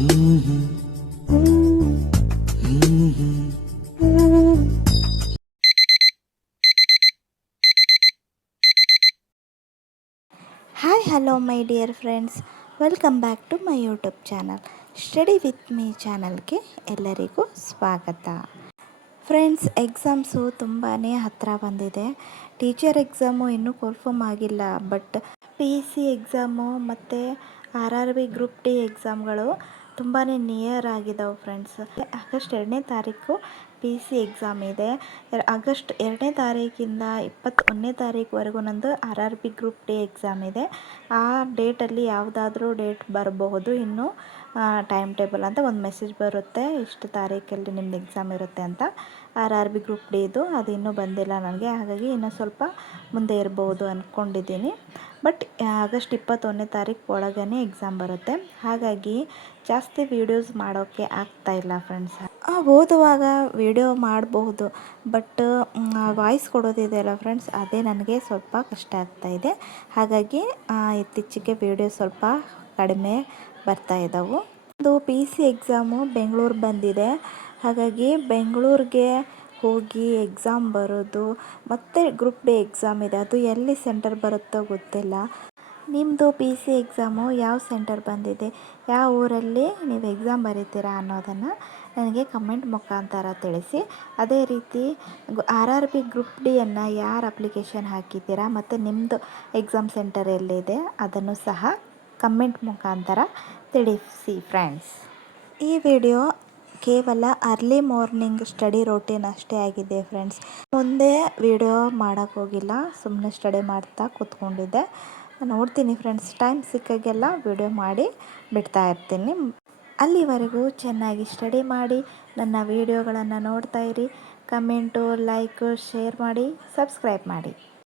Hi hello my dear friends, welcome back to my YouTube channel study with me ಚಾನಲ್ಗೆ ಎಲ್ಲರಿಗೂ ಸ್ವಾಗತ. Friends, exams ತುಂಬಾ ಹತ್ತಿರ ಬಂದಿದೆ. ಟೀಚರ್ ಎಕ್ಸಾಮು ಇನ್ನೂ ಕನ್ಫರ್ಮ್ ಆಗಿಲ್ಲ, ಬಟ್ PEC ಎಕ್ಸಾಮು ಮತ್ತು RRB ಗ್ರೂಪ್ ಡಿ ಎಕ್ಸಾಮ್ಗಳು ತುಂಬಾ ನಿಯರ್ ಆಗಿದ್ದಾವೆ ಫ್ರೆಂಡ್ಸ್. ಆಗಸ್ಟ್ 2ನೇ ತಾರೀಕು PEC ಎಕ್ಸಾಮ್ ಇದೆ. ಆಗಸ್ಟ್ 2ನೇ ತಾರೀಕಿಂದ 21ನೇ ತಾರೀಕುವರೆಗೂ ನಂದು RRB ಗ್ರೂಪ್ ಡಿ ಎಕ್ಸಾಮ್ ಇದೆ. ಆ ಡೇಟಲ್ಲಿ ಯಾವುದಾದ್ರೂ ಡೇಟ್ ಬರಬಹುದು. ಇನ್ನು ಟೈಮ್ ಟೇಬಲ್ ಅಂತ ಒಂದು ಮೆಸೇಜ್ ಬರುತ್ತೆ, ಇಷ್ಟು ತಾರೀಕಲ್ಲಿ ನಿಮ್ಮದು ಎಕ್ಸಾಮ್ ಇರುತ್ತೆ ಅಂತ. RRB ಗ್ರೂಪ್ ಡಿ ಇದು, ಅದು ಇನ್ನೂ ಬಂದಿಲ್ಲ ನನಗೆ. ಹಾಗಾಗಿ ಇನ್ನೂ ಸ್ವಲ್ಪ ಮುಂದೆ ಇರ್ಬೋದು ಅಂದ್ಕೊಂಡಿದ್ದೀನಿ. ಬಟ್ ಆಗಸ್ಟ್ 21ನೇ ತಾರೀಕು ಒಳಗೇ ಎಕ್ಸಾಮ್ ಬರುತ್ತೆ. ಹಾಗಾಗಿ ಜಾಸ್ತಿ ವೀಡಿಯೋಸ್ ಮಾಡೋಕ್ಕೆ ಆಗ್ತಾಯಿಲ್ಲ ಫ್ರೆಂಡ್ಸ್. ಓದುವಾಗ ವೀಡಿಯೋ ಮಾಡಬಹುದು, ಬಟ್ ವಾಯ್ಸ್ ಕೊಡೋದಿದೆಯಲ್ಲ ಫ್ರೆಂಡ್ಸ್, ಅದೇ ನನಗೆ ಸ್ವಲ್ಪ ಕಷ್ಟ ಆಗ್ತಾಯಿದೆ. ಹಾಗಾಗಿ ಇತ್ತೀಚೆಗೆ ವೀಡಿಯೋ ಸ್ವಲ್ಪ ಕಡಿಮೆ ಬರ್ತಾ ಇದ್ದಾವೆ. ಇದು PEC ಎಕ್ಸಾಮು ಬೆಂಗಳೂರು ಬಂದಿದೆ. ಹಾಗಾಗಿ ಬೆಂಗಳೂರಿಗೆ ಹೋಗಿ ಎಕ್ಸಾಮ್ ಬರೋದು, ಮತ್ತು ಗ್ರೂಪ್ ಡಿ ಎಕ್ಸಾಮ್ ಇದೆ, ಅದು ಎಲ್ಲಿ ಸೆಂಟರ್ ಬರುತ್ತೋ ಗೊತ್ತಿಲ್ಲ. ನಿಮ್ಮದು PEC ಎಕ್ಸಾಮು ಯಾವ ಸೆಂಟರ್ ಬಂದಿದೆ, ಯಾವ ಊರಲ್ಲಿ ನೀವು ಎಕ್ಸಾಮ್ ಬರೀತೀರಾ ಅನ್ನೋದನ್ನು ನನಗೆ ಕಮೆಂಟ್ ಮುಖಾಂತರ ತಿಳಿಸಿ. ಅದೇ ರೀತಿ RRB ಗ್ರೂಪ್ ಡಿಯನ್ನು ಯಾರು ಅಪ್ಲಿಕೇಶನ್ ಹಾಕಿದ್ದೀರಾ ಮತ್ತು ನಿಮ್ಮದು ಎಕ್ಸಾಮ್ ಸೆಂಟರ್ ಎಲ್ಲಿದೆ ಅದನ್ನು ಸಹ ಕಮೆಂಟ್ ಮುಖಾಂತರ ತಿಳಿಸಿ ಫ್ರೆಂಡ್ಸ್. ಈ ವಿಡಿಯೋ ಕೇವಲ ಅರ್ಲಿ ಮಾರ್ನಿಂಗ್ ಸ್ಟಡಿ ರೂಟೀನ್ ಅಷ್ಟೇ ಆಗಿದೆ ಫ್ರೆಂಡ್ಸ್. ಮುಂದೆ ವಿಡಿಯೋ ಮಾಡೋಕ್ಕೋಗಿಲ್ಲ, ಸುಮ್ಮನೆ ಸ್ಟಡಿ ಮಾಡ್ತಾ ಕೂತ್ಕೊಂಡಿದ್ದೆ. ನೋಡ್ತೀನಿ ಫ್ರೆಂಡ್ಸ್, ಟೈಮ್ ಸಿಕ್ಕಾಗೆಲ್ಲ ವಿಡಿಯೋ ಮಾಡಿ ಬಿಡ್ತಾ ಇರ್ತೀನಿ. ಅಲ್ಲಿವರೆಗೂ ಚೆನ್ನಾಗಿ ಸ್ಟಡಿ ಮಾಡಿ ನನ್ನ ವಿಡಿಯೋಗಳನ್ನು ನೋಡ್ತಾ ಇರಿ. ಕಮೆಂಟು, ಲೈಕು, ಶೇರ್ ಮಾಡಿ, ಸಬ್ಸ್ಕ್ರೈಬ್ ಮಾಡಿ.